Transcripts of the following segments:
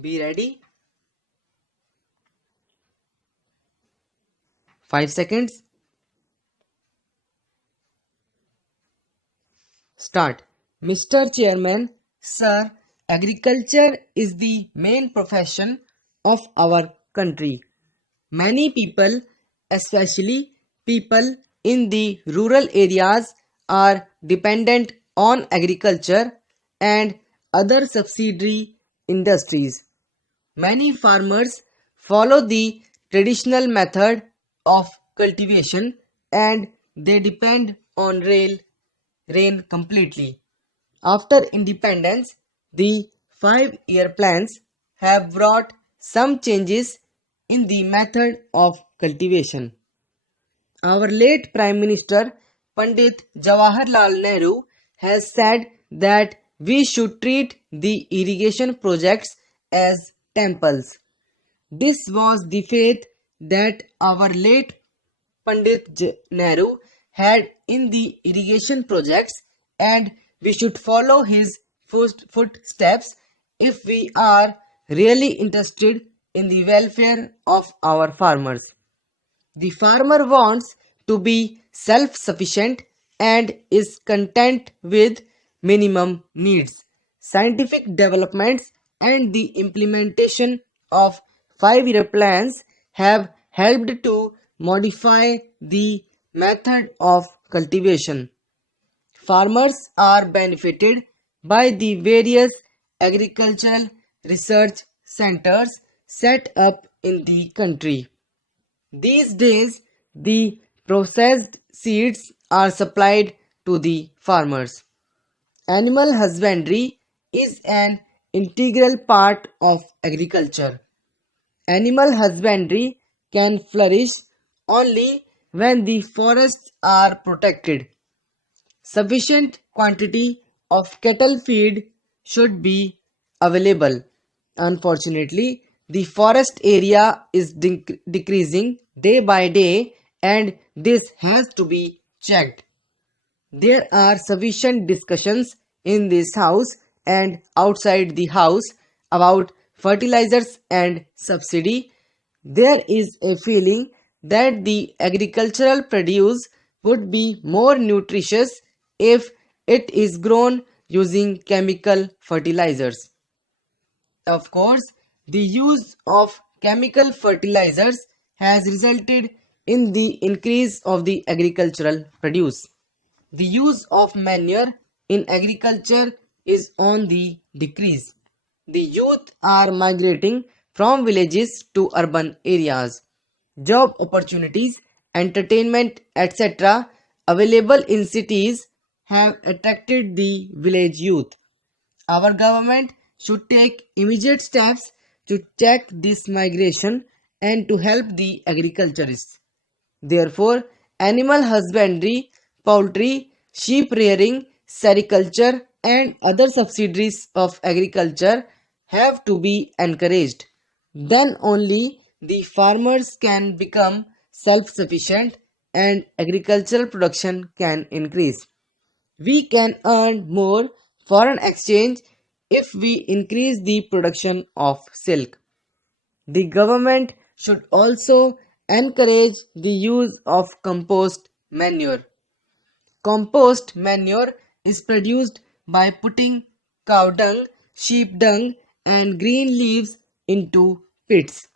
Be ready. 5 seconds. Start. Mr. Chairman, Sir, agriculture is the main profession of our country. Many people, especially people in the rural areas, are dependent on agriculture and other subsidiary industries. Many farmers follow the traditional method of cultivation and they depend on rain completely. After independence, the 5-year plans have brought some changes in the method of cultivation. Our late Prime Minister Pandit Jawaharlal Nehru has said that we should treat the irrigation projects as temples. This was the faith that our late Pandit Nehru had in the irrigation projects, and we should follow his footsteps if we are really interested in the welfare of our farmers. The farmer wants to be self-sufficient and is content with minimum needs. Scientific developments and the implementation of 5-year plans have helped to modify the method of cultivation. Farmers are benefited by the various agricultural research centers set up in the country. These days, the processed seeds are supplied to the farmers. Animal husbandry is an integral part of agriculture. Animal husbandry can flourish only when the forests are protected. Sufficient quantity of cattle feed should be available. Unfortunately, the forest area is decreasing day by day and this has to be checked. There are sufficient discussions in this house and outside the house about fertilizers and subsidy. There is a feeling that the agricultural produce would be more nutritious if it is grown using chemical fertilizers. Of course, the use of chemical fertilizers has resulted in the increase of the agricultural produce. The use of manure in agriculture is on the decrease. The youth are migrating from villages to urban areas. Job opportunities, entertainment, etc. available in cities have attracted the village youth. Our government should take immediate steps to check this migration and to help the agriculturists. Therefore, animal husbandry, poultry, sheep rearing, sericulture and other subsidiaries of agriculture have to be encouraged. Then only the farmers can become self-sufficient and agricultural production can increase. We can earn more foreign exchange if we increase the production of silk. The government should also encourage the use of compost manure. Compost manure is produced by putting cow dung, sheep dung, and green leaves into pits.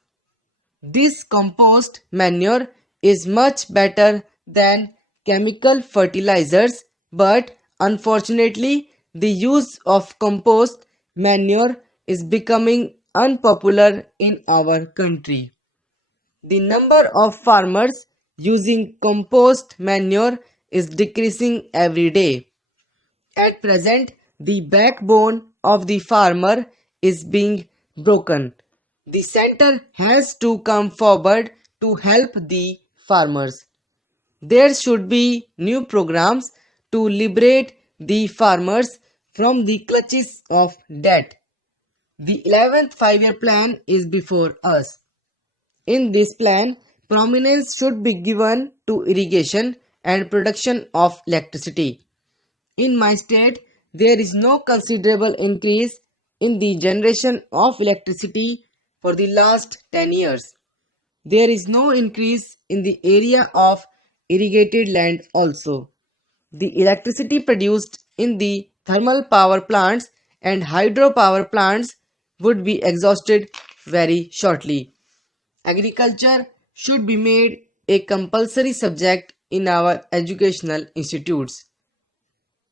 This compost manure is much better than chemical fertilizers, but unfortunately, the use of compost manure is becoming unpopular in our country. The number of farmers using compost manure is decreasing every day. At present, the backbone of the farmer is being broken. The center has to come forward to help the farmers. There should be new programs to liberate the farmers from the clutches of debt. The 11th 5-year plan is before us. In this plan, prominence should be given to irrigation and production of electricity. In my state, there is no considerable increase in the generation of electricity for the last 10 years. There is no increase in the area of irrigated land also. The electricity produced in the thermal power plants and hydropower plants would be exhausted very shortly. Agriculture should be made a compulsory subject in our educational institutes.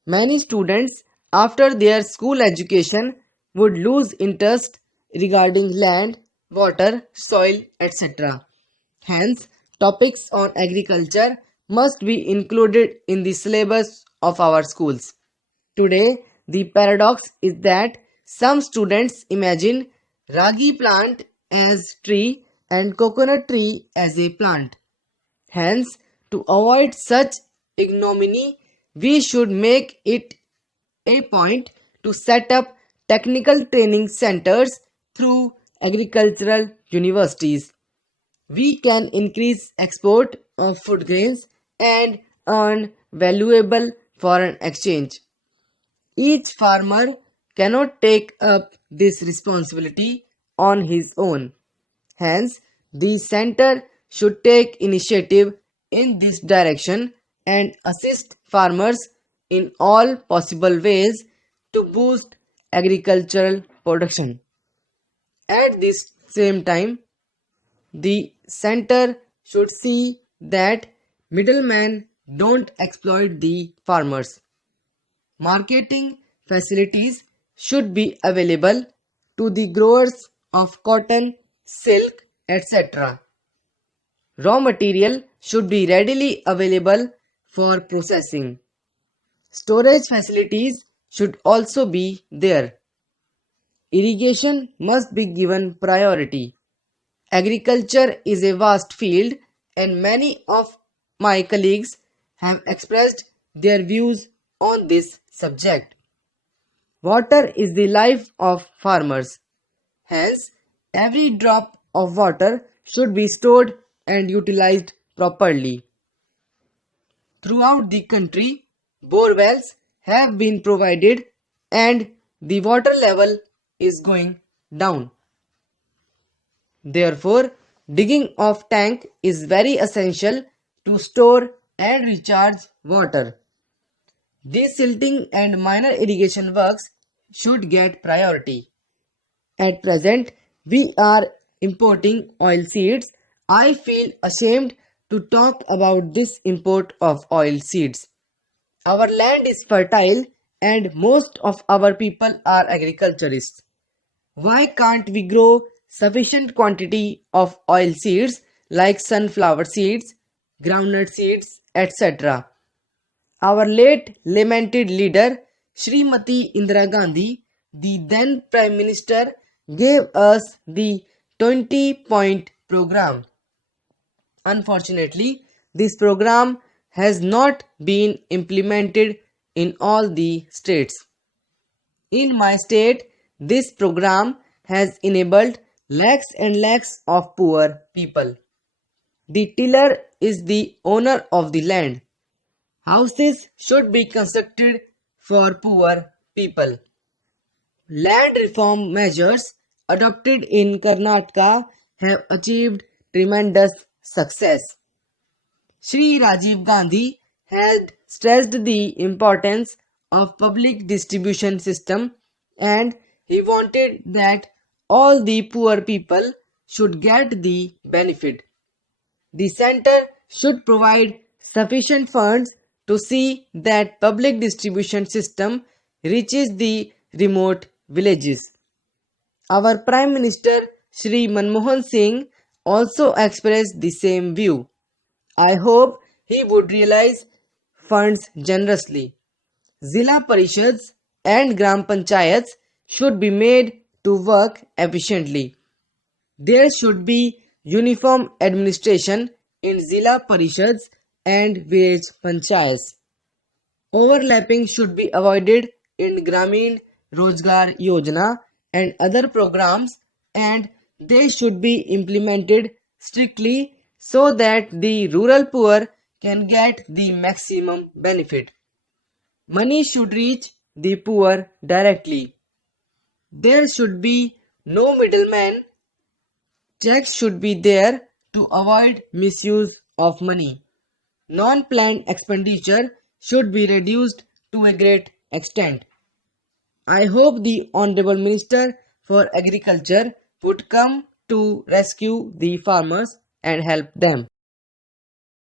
Many students, after their school education, would lose interest regarding land, water, soil, etc. Hence, topics on agriculture must be included in the syllabus of our schools. Today, the paradox is that some students imagine ragi plant as tree and coconut tree as a plant. Hence, to avoid such ignominy, we should make it a point to set up technical training centers through agricultural universities. We can increase export of food grains and earn valuable foreign exchange. Each farmer cannot take up this responsibility on his own. Hence, the center should take initiative in this direction and assist farmers in all possible ways to boost agricultural production. At this same time, the center should see that middlemen don't exploit the farmers. Marketing facilities should be available to the growers of cotton, silk, etc. Raw material should be readily available for processing. Storage facilities should also be there. Irrigation must be given priority. Agriculture is a vast field and many of my colleagues have expressed their views on this subject. Water is the life of farmers. Hence, every drop of water should be stored and utilized properly. Throughout the country, bore wells have been provided and the water level is going down. Therefore, digging of tank is very essential to store and recharge water. Desilting and minor irrigation works should get priority. At present, we are importing oil seeds. I feel ashamed to talk about this import of oil seeds. Our land is fertile and most of our people are agriculturists. Why can't we grow sufficient quantity of oil seeds like sunflower seeds, groundnut seeds, etc.? Our late lamented leader Srimati Indira Gandhi, the then Prime Minister, gave us the 20-point program. Unfortunately, this program has not been implemented in all the states. In my state, this program has enabled lakhs and lakhs of poor people. The tiller is the owner of the land. Houses should be constructed for poor people. Land reform measures adopted in Karnataka have achieved tremendous success. Shri Rajiv Gandhi had stressed the importance of public distribution system and he wanted that all the poor people should get the benefit. The center should provide sufficient funds to see that public distribution system reaches the remote villages. Our Prime Minister Shri Manmohan Singh also expressed the same view. I hope he would realize funds generously. Zilla Parishads and Gram Panchayats should be made to work efficiently. There should be uniform administration in Zilla Parishads and village panchayats. Overlapping should be avoided in Gramin Rozgar Yojana and other programs and they should be implemented strictly so that the rural poor can get the maximum benefit. Money should reach the poor directly. There should be no middleman. Checks should be there to avoid misuse of money. Non-planned expenditure should be reduced to a great extent. I hope the Honorable Minister for Agriculture would come to rescue the farmers and help them.